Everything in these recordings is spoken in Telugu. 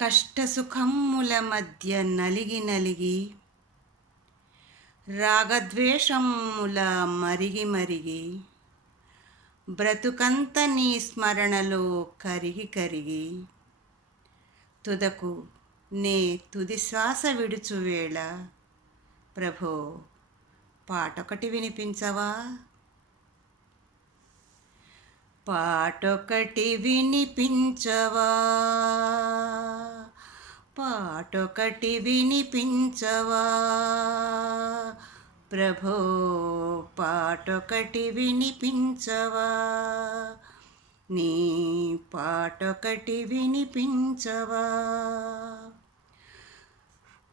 కష్టసుఖమ్ముల మధ్య నలిగి నలిగి రాగద్వేషముల మరిగి మరిగి బ్రతుకంత నీ స్మరణలో కరిగి కరిగి తుదకు నే తుది శ్వాస విడుచువేళ ప్రభో పాటొకటి వినిపించవా? పాటొకటి వినిపించవా? పాటొకటి వినిపించవా ప్రభో? పాటొకటి వినిపించవా? నీ పాటొకటి వినిపించవా?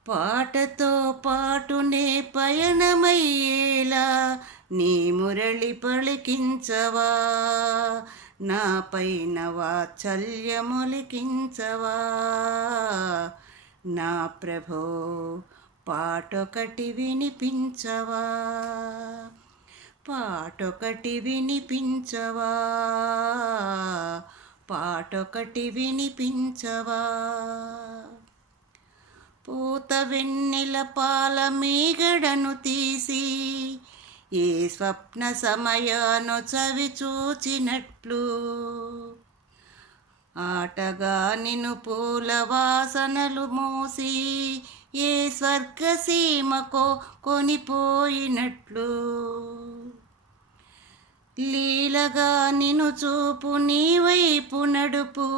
పాటతో పాటునే పయనమయ్యేలా నీ మురళి పలికించవా? నా పైన వాత్సల్యమొలికించవా నా ప్రభో? పాటొకటి వినిపించవా? పాటొకటి వినిపించవా? పాటొకటి వినిపించవా? పూత వెన్నెల పాల మీగడను తీసి ఏ స్వప్న సమయాను చవి చూచినట్లు ఆటగా నిన్ను పూల వాసనలు మోసి ఏ స్వర్గసీమకో కొనిపోయినట్లు లీలగా నిన్ను చూపు నీ వైపు నడుపు,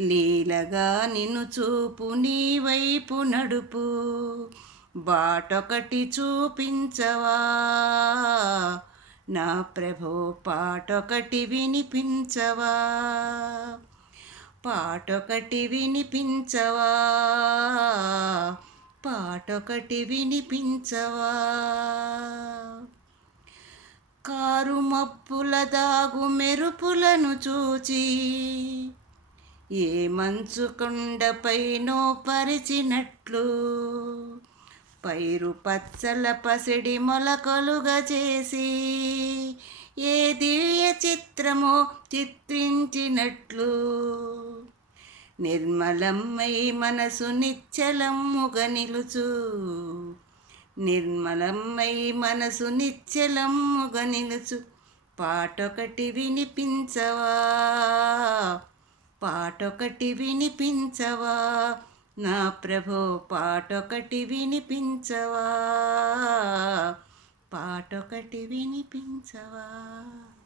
లీలగా నిన్ను చూపు నీ వైపు నడుపు బాటొకటి చూపించవా నా ప్రభో? పాటొకటి వినిపించవా? పాటొకటి వినిపించవా? పాటొకటి వినిపించవా? కారు మప్పుల దాగు మెరుపులను చూచి ఏ మంచు కొండపైనో పరిచినట్లు పైరు పచ్చల పసిడి మొలకలుగా చేసి ఏ దివ్య చిత్రమో చిత్రించినట్లు నిర్మలమ్మై మనసు నిశ్చలమ్ముగా నిలుచు, నిర్మలమ్మై మనసు నిశ్చలమ్ముగా నిలుచు పాటొకటి వినిపించవా? పాటొకటి వినిపించవా నా ప్రభో? పాటొకటి వినిపించవా? పాటొకటి వినిపించవా?